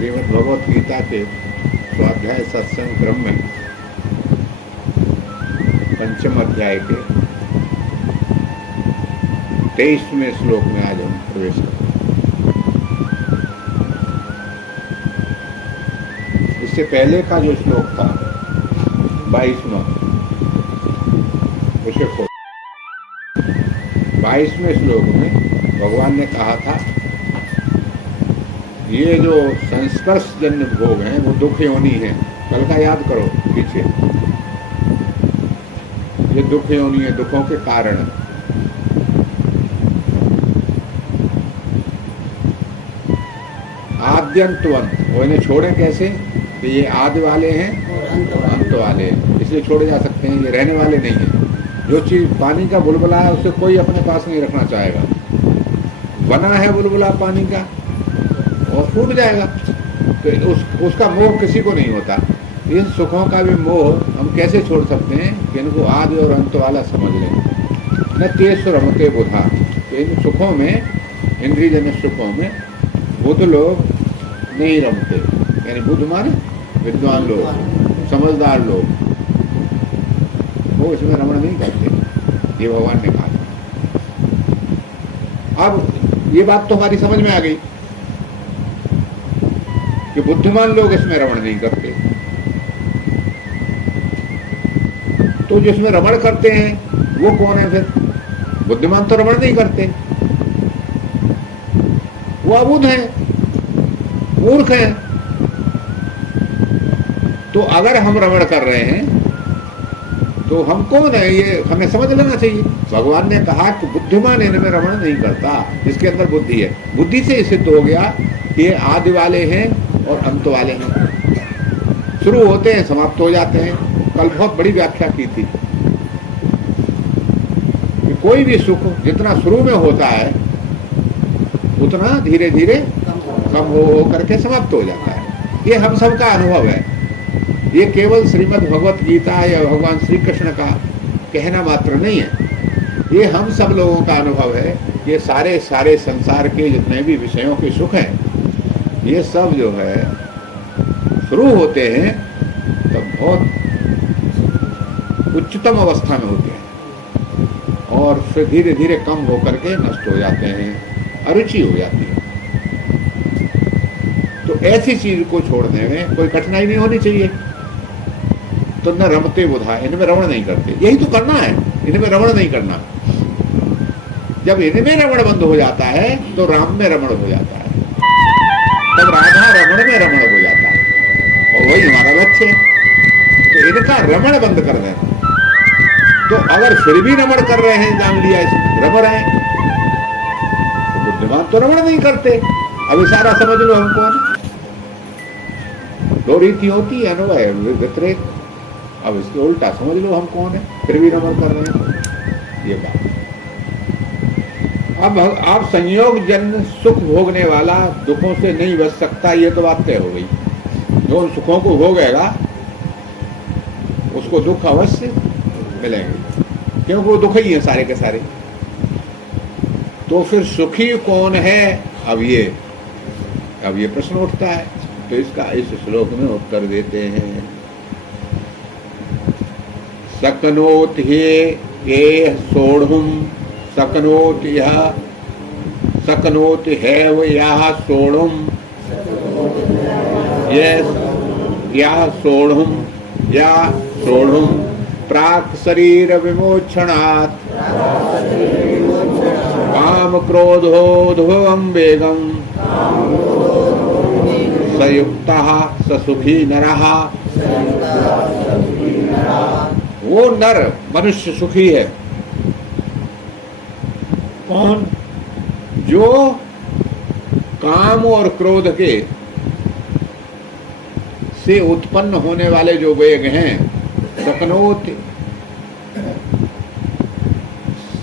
श्रीमद् भगवत गीता के स्वाध्याय सत्संग क्रम में पंचम अध्याय के 23वें श्लोक में आज हम प्रवेश करें। इससे पहले का जो श्लोक था 22वां, उसे 22वें श्लोक में भगवान ने कहा था ये जो संस्पर्श जन्य भोग हैं वो दुख योनि है। कल का याद करो पीछे, ये दुख योनि है, दुखों के कारण। आद्यंतवंत, वो इन्हें छोड़े कैसे कि ये आदि वाले हैं और अंत वाले हैं, इसलिए छोड़े जा सकते हैं, ये रहने वाले नहीं हैं। जो चीज़ पानी का बुलबुला है उसे कोई अपने पास नहीं रखना चाहेगा। बना है बुलबुला पानी का और फूट जाएगा, तो उसका मोह किसी को नहीं होता। इन सुखों का भी मोह हम कैसे छोड़ सकते हैं कि इनको आदि और अंत वाला समझ लें। न तेज रमते बुधा, तो इन सुखों में, इंद्रियजन्य सुखों में बुद्ध लोग नहीं रमते, यानी बुद्ध माने विद्वान लोग, समझदार लोग, वो इसमें रमण नहीं करते, ये भगवान ने कहा। अब ये बात तो हमारी समझ में आ गई कि बुद्धिमान लोग इसमें रमण नहीं करते। तो जिसमें रमण करते हैं वो कौन है फिर? बुद्धिमान तो रमण नहीं करते, वो अबुध हैं, मूर्ख हैं। तो अगर हम रमण कर रहे हैं तो हम कौन है, ये हमें समझ लेना चाहिए। भगवान ने कहा कि बुद्धिमान इनमें रमण नहीं करता, जिसके अंदर बुद्धि है। बुद्धि से सिद्ध हो गया कि ये आदि वाले हैं और अंत वाले हैं, शुरू होते हैं समाप्त हो जाते हैं। कल बहुत बड़ी व्याख्या की थी कि कोई भी सुख जितना शुरू में होता है उतना धीरे धीरे कम हो करके समाप्त हो जाता है। ये हम सबका अनुभव है, ये केवल श्रीमद् भगवत गीता या भगवान श्री कृष्ण का कहना मात्र नहीं है, ये हम सब लोगों का अनुभव है। ये सारे संसार के जितने भी विषयों के सुख हैं, ये सब जो है शुरू होते हैं तब बहुत उच्चतम अवस्था में होते हैं और फिर धीरे धीरे कम होकर के नष्ट हो जाते हैं, अरुचि हो जाती है। तो ऐसी चीज को छोड़ने में कोई कठिनाई नहीं होनी चाहिए। तो न रमते बुधा, इनमें रमण नहीं करते, यही तो करना है, इनमें रमण नहीं करना। जब इनमें रमण बंद हो जाता है तो राम में रमण हो जाता है, तब राधा रमण में रमण हो जाता है, और वही हमारा लक्ष्य है। तो इनका रमण बंद कर दें। तो अगर फिर भी रमण कर रहे हैं, जान लिया रमण है, तो बुद्धिमान तो रमण नहीं करते। अब इशारा समझ लो हम कौन। दो रीति होती है, अनुभव विपरीत। अब इसके उल्टा समझ लो हम कौन है, फिर भी रमण कर रहे हैं, ये बात। अब आप संयोग जन्य सुख भोगने वाला दुखों से नहीं बच सकता, ये तो बात तय हो गई। जो सुखों को भोगेगा उसको दुख अवश्य मिलेंगे, क्योंकि वो दुख ही है सारे के सारे। तो फिर सुखी कौन है? अब ये प्रश्न उठता है। तो इसका इस श्लोक में उत्तर देते हैं। सकनोत हे ये सोढ़ुम, सकनोत यह, सकनोत है वो यह सोढ़ुम, या सोढ़ुम, या सोढ़ुम प्राक शरीर विमोक्षणात् काम क्रोधोद्भवं वेगं सयुक्तः स सुखी नरः। वो नर मनुष्य सुखी है। कौन? जो काम और क्रोध के से उत्पन्न होने वाले जो वेग हैं, सकनोत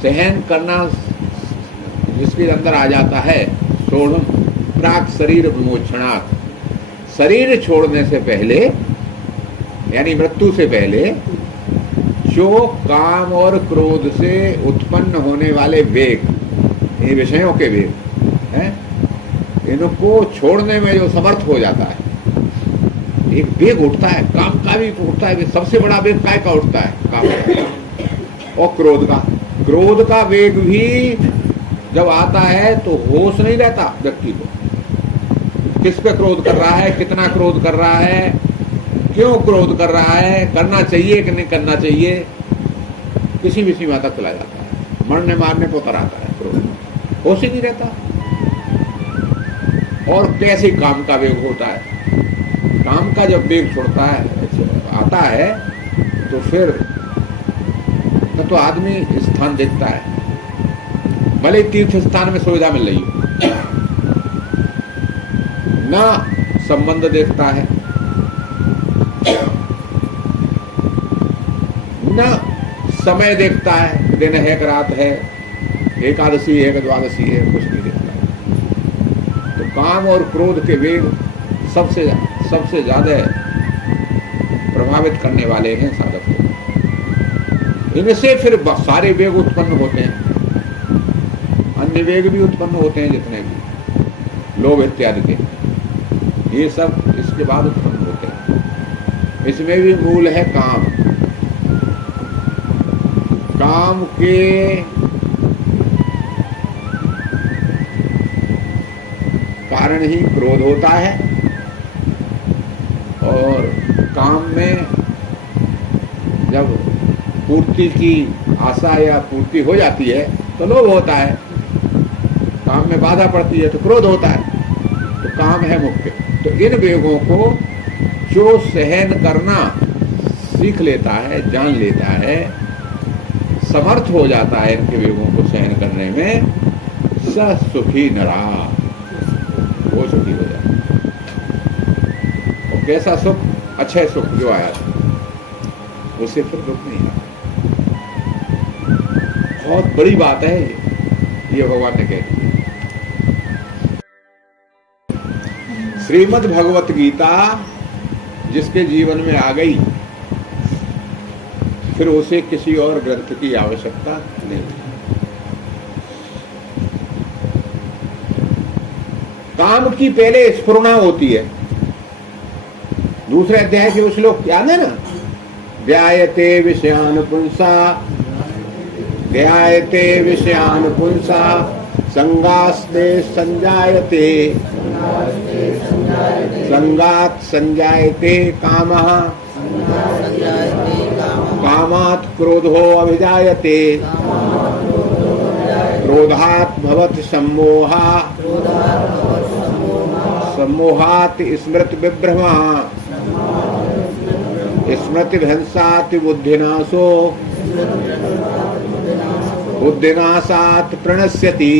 सहन करना जिसके अंदर आ जाता है, सोढ़म प्राक शरीर विमोक्षणात्, शरीर छोड़ने से पहले यानी मृत्यु से पहले जो काम और क्रोध से उत्पन्न होने वाले वेग, ये विषयों के वेग हैं, इनको छोड़ने में जो समर्थ हो जाता है, एक वेग उठता है, काम का भी उठता है। सबसे बड़ा वेग काय का उठता है? काम का। और क्रोध का वेग भी जब आता है तो होश नहीं रहता व्यक्ति को, किस पे क्रोध कर रहा है, कितना क्रोध कर रहा है, क्यों क्रोध कर रहा है, करना चाहिए कि नहीं करना चाहिए, किसी भी सीमा तक चला जाता है, मरने मारने को उतर आता है क्रोध, होश ही नहीं रहता। और कैसे काम का वेग होता है, काम का जब वेग छोड़ता है, आता है, तो फिर तो आदमी स्थान देखता है, भले तीर्थ स्थान में सुविधा मिल रही हो, ना संबंध देखता है, ना समय देखता है, दिन है कि रात है, एकादशी है कि द्वादशी है, कुछ नहीं देखता है। तो काम और क्रोध के वेग सबसे ज्यादा प्रभावित करने वाले हैं साधक को। इनसे फिर सारे वेग उत्पन्न होते हैं, अन्य वेग भी उत्पन्न होते हैं जितने भी, लोभ इत्यादि के, ये सब इसके बाद उत्पन्न होते हैं। इसमें भी मूल है काम। काम के कारण ही क्रोध होता है, और काम में जब पूर्ति की आशा या पूर्ति हो जाती है तो लोभ होता है, काम में बाधा पड़ती है तो क्रोध होता है। तो काम है मुख्य। तो इन वेगों को जो सहन करना सीख लेता है, जान लेता है, समर्थ हो जाता है इनके वेगों को सहन करने में, स सुखी नरा, वो सुखी हो जाता है। और कैसा सुख? अच्छे सुख जो आया था उससे फिर दुख नहीं आता। बहुत बड़ी बात है ये भगवान ने कह दी। श्रीमद् भगवत गीता जिसके जीवन में आ गई, फिर उसे किसी और ग्रंथ की आवश्यकता नहीं। काम की पहले स्फुरणा होती है। दूसरे अध्याय के श्लोक याद है ना, ध्यायते विषयान पुंसा, ध्यायते विषयान पुंसा, संगास्ते संजायते, संगात संजायते कामः, कामात् क्रोधो अभिजायते, क्रोधात् भवति सम्मोहा, सम्मोहात् स्मृति विभ्रमा, स्मृति भ्रंशात् बुद्धिनाशो, बुद्धिनाशात् प्रणश्यति।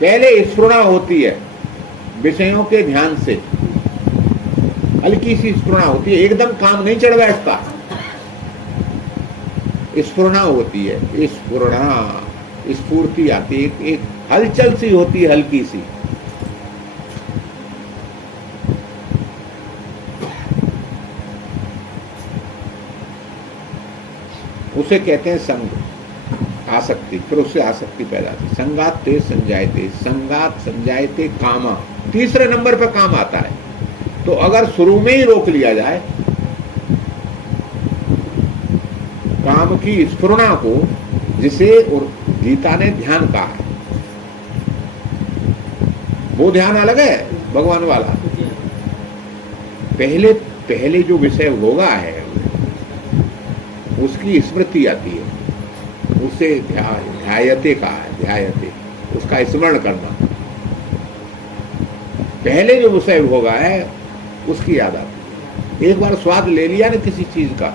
पहले स्फुरणा होती है विषयों के ध्यान से, हल्की सी स्फुरणा होती है, एकदम काम नहीं चढ़ बैठता, स्फुरणा होती है, स्फुरणा, स्फूर्ति आती है, एक हलचल सी होती है, हल्की सी। उसे कहते हैं संग, आसक्ति। फिर उससे आसक्ति पैदा होती। संगात ते संजायते, संगात संजायते कामा, तीसरे नंबर पर काम आता है। तो अगर शुरू में ही रोक लिया जाए काम की स्फुरणा को, जिसे गीता ने ध्यान कहा है, वो ध्यान अलग है भगवान वाला। पहले जो विषय होगा है उसकी स्मृति आती है, उसे ध्यायते कहा है, ध्यायते, उसका स्मरण करना। पहले जो विषय होगा है उसकी याद आती है। एक बार स्वाद ले लिया ना किसी चीज का,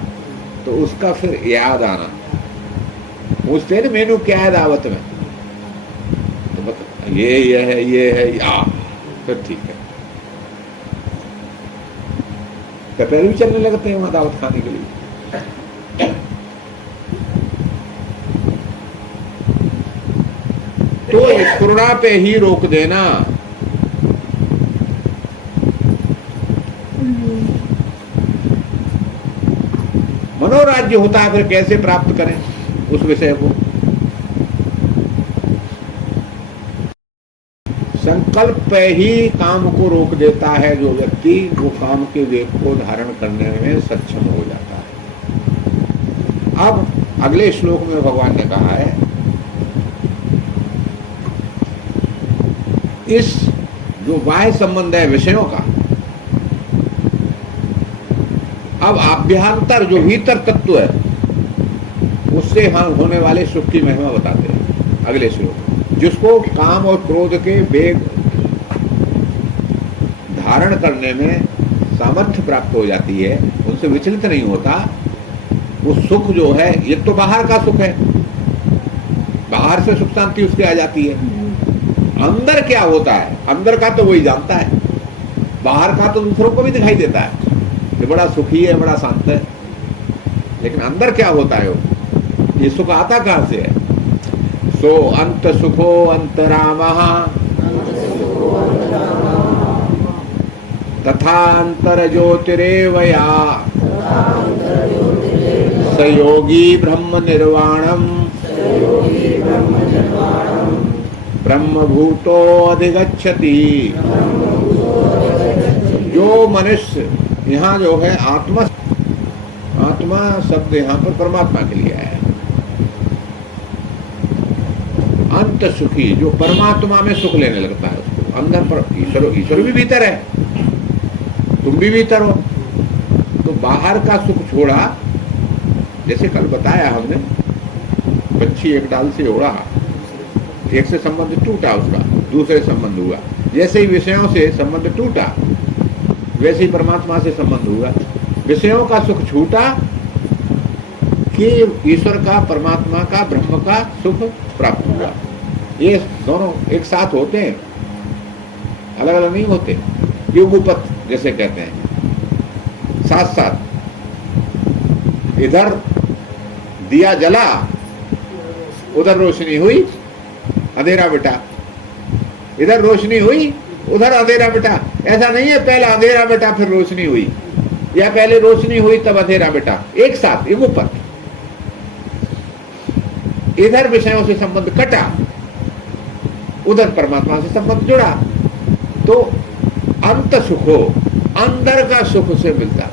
तो उसका फिर याद आना। पूछते हैं ना मेनू क्या है दावत में, तो बता ये है या, फिर ठीक है। तो पैर भी चलने लगते हैं वहां दावत खाने के लिए। तो स्फुरणा पे ही रोक देना। मनोराज्य होता है, फिर कैसे प्राप्त करें उस विषय को? संकल्प पे ही काम को रोक देता है जो व्यक्ति, वो काम के वेग को धारण करने में सक्षम हो जाता है। अब अगले श्लोक में भगवान ने कहा है, इस जो बाह्य संबंध है विषयों का, अब आभ्यंतर जो भीतर तत्व है उससे हम होने वाले सुख की महिमा बताते हैं अगले श्लोक। जिसको काम और क्रोध के वेग धारण करने में सामर्थ्य प्राप्त हो जाती है, उनसे विचलित नहीं होता, वो सुख जो है, ये तो बाहर का सुख है, बाहर से सुख शांति उसके आ जाती है। अंदर क्या होता है, अंदर का तो वही जानता है, बाहर का तो दूसरों को भी दिखाई देता है कि बड़ा सुखी है, बड़ा शांत है, लेकिन अंदर क्या होता है, ये सुख आता कहां से है? सो अंत सुखो अंतरामः तथा अंतर ज्योतिरेव या स योगी ब्रह्म निर्वाणम ब्रह्मभूतो अधिगच्छति। जो मनुष्य यहाँ जो है आत्मा शब्द यहाँ पर परमात्मा के लिए है। अंत सुखी जो परमात्मा में सुख लेने लगता है, उसको अंदर पर ईश्वर भी भीतर है, तुम भी भीतर हो, तो बाहर का सुख छोड़ा। जैसे कल बताया हमने, पक्षी एक डाल से उड़ा, एक से संबंध टूटा, उसका दूसरे संबंध हुआ। जैसे ही विषयों से संबंध टूटा, वैसे ही परमात्मा से संबंध हुआ। विषयों का सुख छूटा कि ईश्वर का, परमात्मा का, ब्रह्म का सुख प्राप्त हुआ। ये दोनों एक साथ होते हैं, अलग अलग नहीं होते। युगपथ जैसे कहते हैं, साथ साथ। इधर दिया जला, उधर रोशनी हुई, अंधेरा मिटा, इधर रोशनी हुई, उधर अंधेरा मिटा। ऐसा नहीं है पहले अंधेरा मिटा फिर रोशनी हुई, या पहले रोशनी हुई तब अंधेरा मिटा। एक साथ युगपथ। इधर विषयों से संबंध कटा, उधर परमात्मा से संबंध जुड़ा, तो अंत सुख हो, अंदर का सुख से मिलता है।